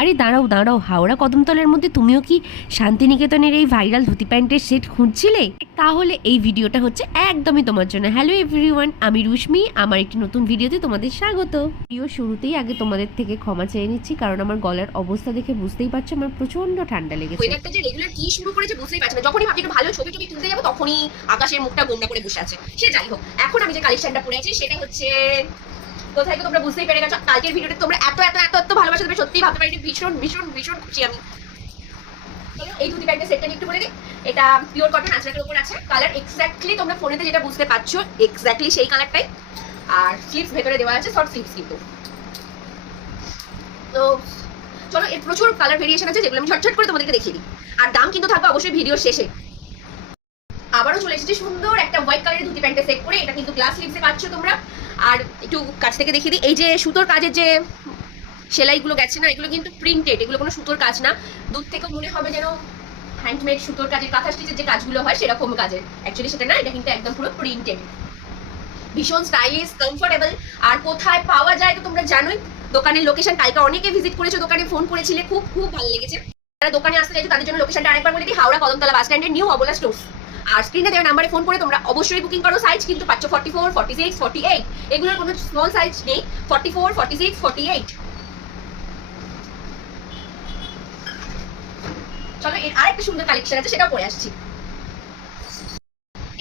আরে দাঁড়াও দাঁড়াও, হাওড়া কদমতলার মধ্যে তুমিও কি শান্তিনিকেতনের এই ভাইরাল ধুতি প্যান্টের সেট খুঁজছিলে? তাহলে এই ভিডিওটা হচ্ছে একদমই তোমার জন্য। হ্যালো এভরিওয়ান, আমি রুশ্মি, আমার একটি নতুন ভিডিওতে তোমাদের স্বাগত। ভিডিও শুরুতেই আগে তোমাদের থেকে ক্ষমা চেয়ে নিচ্ছি, কারণ আমার গলার অবস্থা দেখে বুঝতেই পারছো আমার প্রচন্ড ঠান্ডা লেগেছে। ওয়েদারটা যে রেগুলার কি শুরু করেছে বুঝতেই পারছি না। যখনই ভাবছি একটু ভালো ছবি তুলতে যাবো তখনই আকাশের মুখটা গোমড়া করে বসে আছে। সে যাই হোক, এখন আমি যে কালেকশনটা পরে আছি সেটা হচ্ছে, কোথায় তো তোমরা বুঝতেই পেরে গেছো কালকের ভিডিওতে তোমরা এত এত এত এত ভালোবাসা দেবে, সত্যিই ভাবতে পারিনি। ভীষণ ভীষণ ভীষণ খুশি আমি। এই ধুতি প্যান্টের সেটটা একটু বলে দিই। এটা পিওর কটন আঁচড়াটার উপর আছে। কালার এক্স্যাক্টলি তোমরা ফোনেতে যেটা বুঝতে পারছো এক্স্যাক্টলি সেই কালারটাই। আর স্লিভস ভেতরে দেওয়া আছে, শর্ট স্লিভস কিন্তু। তো চলো, এর প্রচুর কালার ভেরিয়েশন আছে যেগুলো আমি ঝটঝট করে তোমাদেরকে দেখিয়ে দিই। আর দাম কিন্তু থাকবে অবশ্যই ভিডিওর শেষে। আবারও চলে এসেছি সুন্দর একটা হোয়াইট কালারের ধুতি প্যান্টের সেট করে। এটা কিন্তু গ্লাস স্লিভসে পাচ্ছ তোমরা। আর একটু কাছ থেকে দেখিয়ে দিই, এই যে সুতোর কাজের যে সেলাইগুলো গেছে না, এগুলো কিন্তু প্রিন্টেড, এগুলো কোনো সুতোর কাজ না। দূর থেকে মনে হবে যেন হ্যান্ডমেড সুতোর কাজের, কাঁথা স্টিচের যে কাজগুলো হয় সেরকম কাজের। অ্যাকচুয়ালি সেটা না, এটা কিন্তু একদম পুরো প্রিন্টেড। ভীষণ স্টাইলিশ, কমফোর্টেবল। আর কোথায় পাওয়া যায় তো তোমরা জানোই। দোকানের লোকেশন কালকে অনেকে ভিজিট করেছো, দোকানে ফোন করেছিলে, খুব খুব ভালো লেগেছে। যারা দোকানে আসতে চাইছো তাদের জন্য লোকেশনটা আরেকবার বলে দিই, হাওড়া কদমতলা বাস স্ট্যান্ডের নিউ অবলা স্টোর্স। আর স্ক্রিনে দেওয়া নাম্বারে ফোন করে তোমরা অবশ্যই বুকিং করো। সাইজ কিন্তু পাচ্ছ 44, 46, 48। এগুলোর কোনো স্মল সাইজ নেই। 44, 46, 48। চলো, এর আরেকটা সুন্দর কালেকশন আছে, সেটাও পরে আসছি।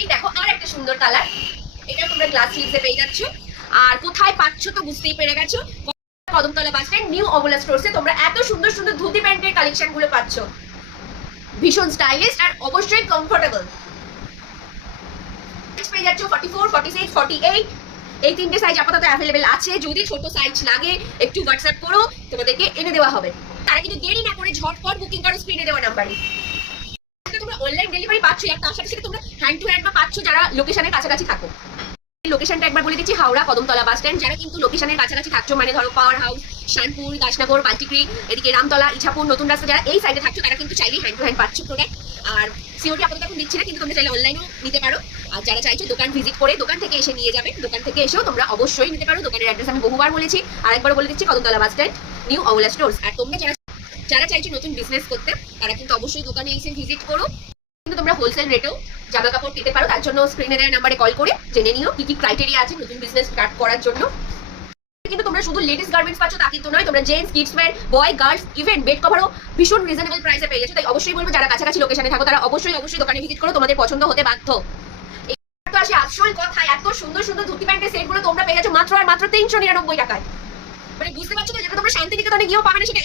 এই দেখো আর একটা সুন্দর কালার, এটা তোমরা গ্লাস স্লিভসে পেয়ে যাচ্ছ। আর কোথায় পাচ্ছ তো বুঝতেই পেরে গেছো, কদমতলা বাস স্ট্যান্ড নিউ অবলা স্টোরসে তোমরা এত সুন্দর সুন্দর ধুতি প্যান্টের কালেকশন গুলো পাচ্ছ। ভীষণ স্টাইলিশ আর অবশ্যই কমফোর্টেবল। পেয়ে যাচ্ছ 44, 46, 48। এই তিনটে সাইজ আপাতত অ্যাভেলেবেল আছে। যদি ছোট সাইজ লাগে একটু হোয়াটসঅ্যাপ করো, তোমাদেরকে এনে দেওয়া হবে। তারা কিন্তু দেরি না করে ঝটপট বুকিং করো স্ক্রিনে দেওয়া নাম্বারে। তোমরা অনলাইন ডেলিভারি পাচ্ছ, আর তার সাথে সাথে তোমরা হ্যান্ড টু হ্যান্ড পাচ্ছ যারা লোকেশনের কাছাকাছি থাকো। লোকেশনটা একবার বলে দিচ্ছি, হাওড়া কদমতলা বাস স্ট্যান্ড। যারা কিন্তু লোকেশনের কাছাকাছি থাকছো, মানে ধরো পাওয়ার হাউস, শানপুর, দাসনগর, বাল্টিক্রি, এদিকে রামতলা, ইছাপুর, নতুন রাস্তা, যারা এই সাইডে থাকছো তারা কিন্তু চাইলেই হ্যান্ড টু হ্যান্ড পাচ্ছ প্রোডাক্ট। আর সিওটি আপাতত এখন দিচ্ছি না, কিন্তু তোমরা চাইলে অনলাইনেও নিতে পারো। আর যারা চাইছো দোকান ভিজিট করে দোকান থেকে এসে নিয়ে যাবে, দোকান থেকে এসেও তোমরা অবশ্যই নিতে পারো। দোকানের অ্যাড্রেস আমি বহুবার বলেছি, আরেকবার বলে দিচ্ছি, কদমতলা বাস স্ট্যান্ড নিউ অবলা স্টোর্স। আর তোমরা যারা চাইছো নতুন বিজনেস করতে, তারা কিন্তু অবশ্যই দোকানে এসে ভিজিট করো। কিন্তু তোমরা হোলসেল রেটেও জামা কাপড় পেতে পারো। তার জন্য স্ক্রিনে দেওয়া নাম্বারে কল করে জেনে নিও কি কি ক্রাইটেরিয়া আছে নতুন বিজনেস স্টার্ট করার জন্য। কিন্তু তোমরা শুধু লেডিস গার্মেন্টস পাচ্ছ তা কিন্তু নয়, তোমরা জেন্টস, কিডস ওয়্যার, বয়, গার্লস, ইভেন বেড কভারও ভীষণ রিজনেবল প্রাইসে পেয়ে যাচ্ছ। তাই অবশ্যই বলবো যারা কাছাকাছি লোকেশনে থাকো তারা অবশ্যই দোকানে ভিজিট করো, তোমাদের পছন্দ হতে বাধ্য। তো আসে আসল কথা, এত সুন্দর সুন্দর ধুতি প্যান্টের সেটগুলো তোমরা পেয়ে যাচ্ছ মাত্র আর মাত্র 399 টাকায়। মানে বুঝতে পারছো তো, যেটা তোমরা শান্তিনিকেতনে গিয়েও পাবে না সেটা